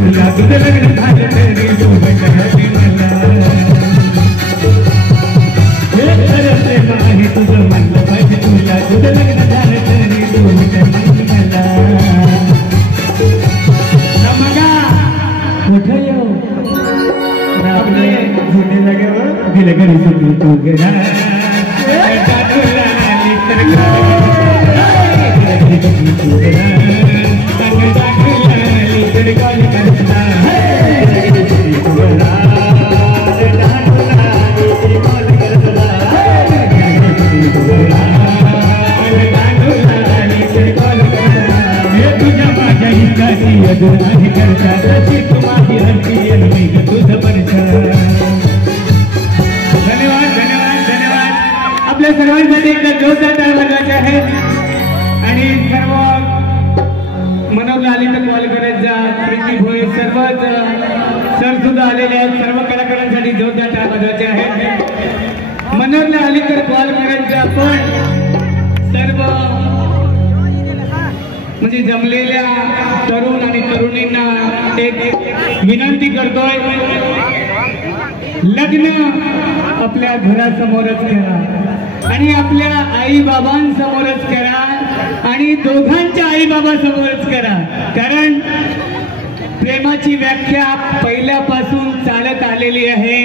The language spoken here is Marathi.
तुला तुझं लग्न झालं तरी लोक कळते मला हे खरं प्रेम आहे तुझं म्हणलं पाहिजे तुला तुझं लग्न झालं तरी लोक कळते मला मगा कुठं येऊ आपले जुने जागेवर दिलं घरी सुटू तू गेला आपल्या सर्वांसाठी एकदा जोरदार टाळ्या वाजवायच्या आहेत आणि सर्व मनोज आलेला कॉल करायचा प्रीती भोये सर्वच सर सुद्धा आलेले आहेत सर्व कलाकारांसाठी जोरदार टाळ्या वाजवायच्या आहेत मनोजला अलीकर कॉल करायचा आपण सर्व म्हणजे जमलेल्या तरुण आणि तरुणींना एक विनंती करतोय लग्न आपल्या घरासमोरच करा आणि आपल्या आई बाबांसमोरच करा आणि दोघांच्या आई बाबा समोरच करा कारण प्रेमाची व्याख्या पहिल्यापासून चालत आलेली आहे।